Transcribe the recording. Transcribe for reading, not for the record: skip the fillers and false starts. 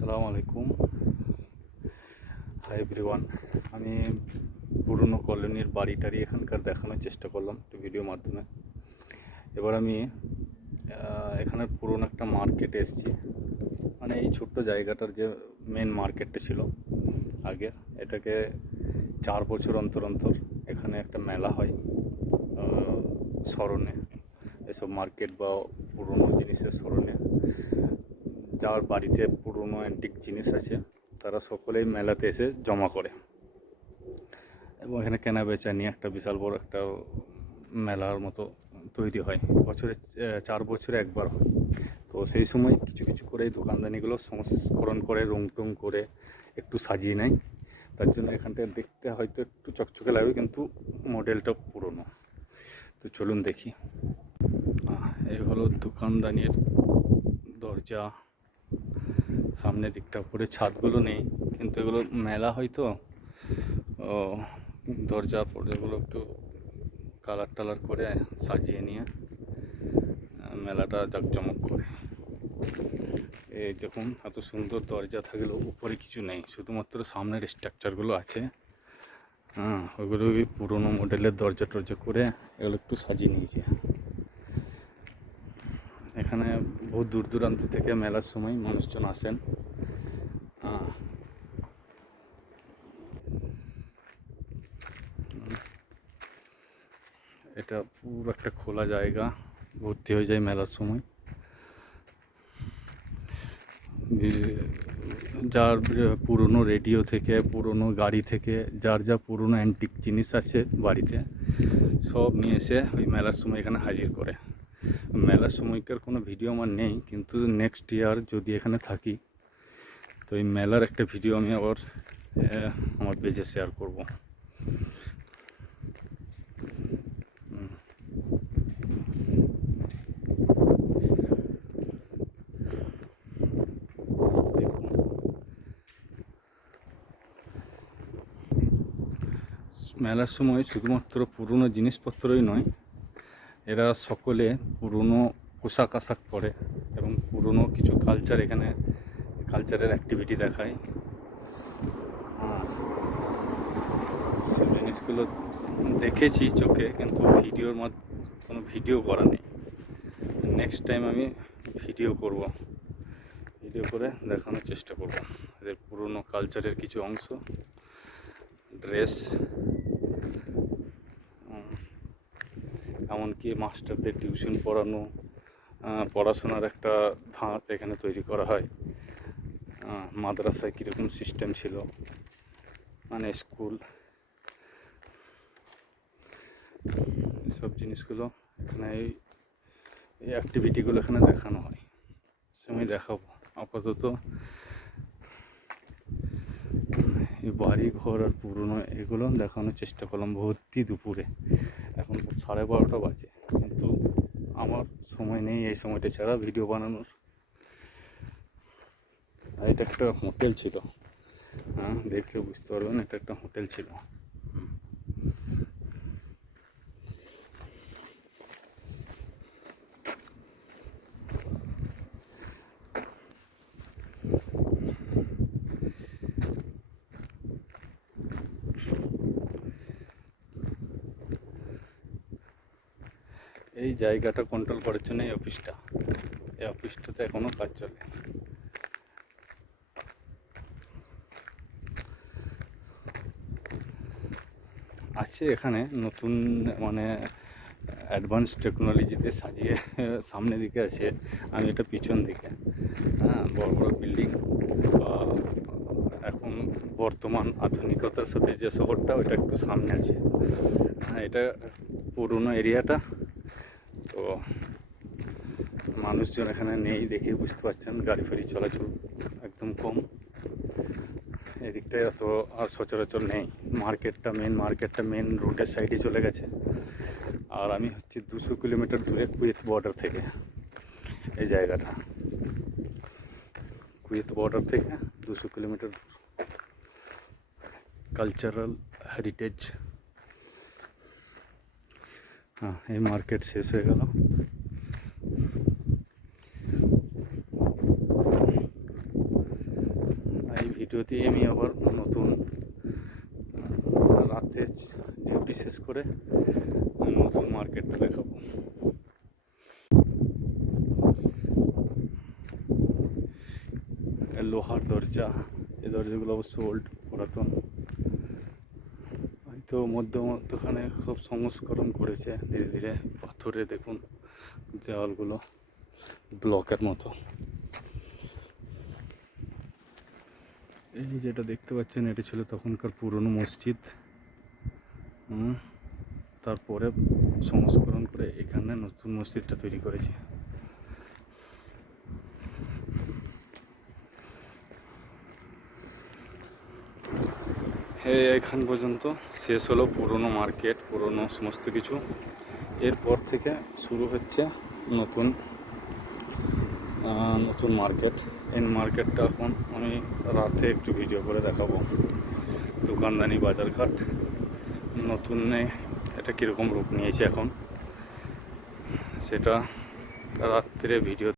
আসসালামু আলাইকুম। Hi everyone. আমি পুরনো কলোনির বাড়িটারি এখানকার দেখানোর চেষ্টা করলাম একটু ভিডিওর মাধ্যমে। এবার আমি এখানের পুরনো একটা মার্কেটে এসেছি। মানে এই ছোট্ট জায়গাটার যে মেন মার্কেটটা ছিল আগে, এটাকে 4 বছর অন্তর অন্তর এখানে একটা মেলা হয় স্মরণে, এসব মার্কেট বা পুরনো জিনিসের স্মরণে। যার বাড়িতে পুরনো অ্যান্টিক জিনিস আছে তারা সকলেই মেলাতে এসে জমা করে এবং এখানে কেনা বেচা নিয়ে একটা বিশাল বড় একটা মেলার মতো তৈরি হয়। বছরে 4 বছরে একবার হয়। তো সেই সময় কিছু কিছু করে এই দোকানদানিগুলো সংস্করণ করে, রং টং করে একটু সাজিয়ে নেয়। তার জন্য এখানটা দেখতে হয়তো একটু চকচকে লাগবে, কিন্তু মডেলটা পুরনো। তো চলুন দেখি। এই হলো দোকানদানির দরজা, সামনের দিকটা। উপরে ছাদগুলো নেই, কিন্তু এগুলো মেলা হয়তো দরজা ফরজাগুলো একটু কালার টালার করে সাজিয়ে নিয়ে মেলাটা জাঁকজমক করে। এই দেখুন, এত সুন্দর দরজা থাকলেও উপরে কিছু নেই, শুধুমাত্র সামনের স্ট্রাকচারগুলো আছে। ওইগুলো পুরোনো মডেলের দরজা টরজা করে এগুলো একটু সাজিয়ে নিয়েছে। এখানে বহু দূর দূরান্ত থেকে মেলার সময় মানুষজন আসেন। এটা পুরো একটা খোলা জায়গা, ভর্তি হয়ে যায় মেলার সময়। যার পুরনো রেডিও থেকে, পুরনো গাড়ি থেকে, যার যা পুরনো অ্যান্টিক জিনিস আছে বাড়িতে, সব নিয়ে এসে ওই মেলার সময় এখানে হাজির করে। মেলার সময়কার কোনো ভিডিও আমার নেই, কিন্তু নেক্সট ইয়ার যদি এখানে থাকি তো এই মেলার একটা ভিডিও আমি আবার আমার পেজে শেয়ার করব। মেলার সময় শুধুমাত্র পুরনো জিনিসপত্রই নয়, এরা সকলে পুরনো পোশাক আশাক পরে এবং পুরনো কিছু কালচার, এখানে কালচারের অ্যাক্টিভিটি দেখায়। সব জিনিসগুলো দেখেছি চোখে, কিন্তু ভিডিওর কোনো ভিডিও করা নেই। নেক্সট টাইম আমি ভিডিও করব, ভিডিও করে দেখানোর চেষ্টা করব এদের পুরনো কালচারের কিছু অংশ, ড্রেস, এমনকি মাস্টারদের টিউশন পড়ানো, পড়াশোনার একটা ধাঁচ এখানে তৈরি করা হয়। মাদ্রাসায় কীরকম সিস্টেম ছিল, মানে স্কুল, সব জিনিসগুলো এখানে এই অ্যাক্টিভিটিগুলো এখানে দেখানো হয়। আমি দেখাবো। আপাতত এই বাড়ি ঘর আর পুরনো এগুলো দেখানোর চেষ্টা করলাম ভর্তি দুপুরে। এখন 12:30 বাজে, কিন্তু আমার সময় নেই এই সময়টা ছাড়া ভিডিও বানানোর। আর এটা একটা হোটেল ছিল, দেখলে বুঝতে পারবেন এটা একটা হোটেল ছিল। এই জায়গাটা কন্ট্রোল করার জন্য এই অফিসটাতে এখনও কাজ চলে। আছে এখানে নতুন, মানে অ্যাডভান্স টেকনোলজিতে সাজিয়ে সামনের দিকে আছে। আমি এটা পিছন দিকে, বড় বড় বিল্ডিং বা এখন বর্তমান আধুনিকতার সাথে যে শহরটা, ওইটা একটু সামনে আছে। এটা পুরনো এরিয়াটা, তো মানুষজন এখানে নেই, দেখে বুঝতে পারছেন। গাড়ি ফাড়ি চলাচল একদম কম এদিকটায়, অত আর সচরাচর নেই। মেন মেন রোডের সাইডে চলে গেছে। আর আমি হচ্ছে 200 কিলোমিটার দূরে কুয়েত বর্ডার থেকে। এই জায়গাটা কুয়েত বর্ডার থেকে 200 কিলোমিটার দূর। Cultural heritage. এই মার্কেট শেষ হয়ে গেল। ভিডিওতে আমি আবার নতুন রাতে ডিউটি শেষ করে নতুন মার্কেটটা দেখাবো। লোহার দরজা, এই দরজাগুলো অবশ্য ওল্ড, পুরাতন, হয়তো মধ্যখানে সব সংস্করণ করেছে ধীরে ধীরে। পাথরে দেখুন দেওয়ালগুলো ব্লকের মতো। এই যেটা দেখতে পাচ্ছেন এটি ছিল তখনকার পুরনো মসজিদ। তারপরে সংস্করণ করে এখানে নতুন মসজিদটা তৈরি করেছে। এখান পর্যন্ত শেষ হলো পুরনো মার্কেট, পুরনো সমস্ত কিছু। এরপর থেকে শুরু হচ্ছে নতুন নতুন মার্কেট। এই মার্কেটটা এখন আমি রাতে একটু ভিডিও করে দেখাবো। দোকানদানি বাজারঘাট নতুন এটা কীরকম রূপ নিয়েছে এখন, সেটা রাত্রে ভিডিও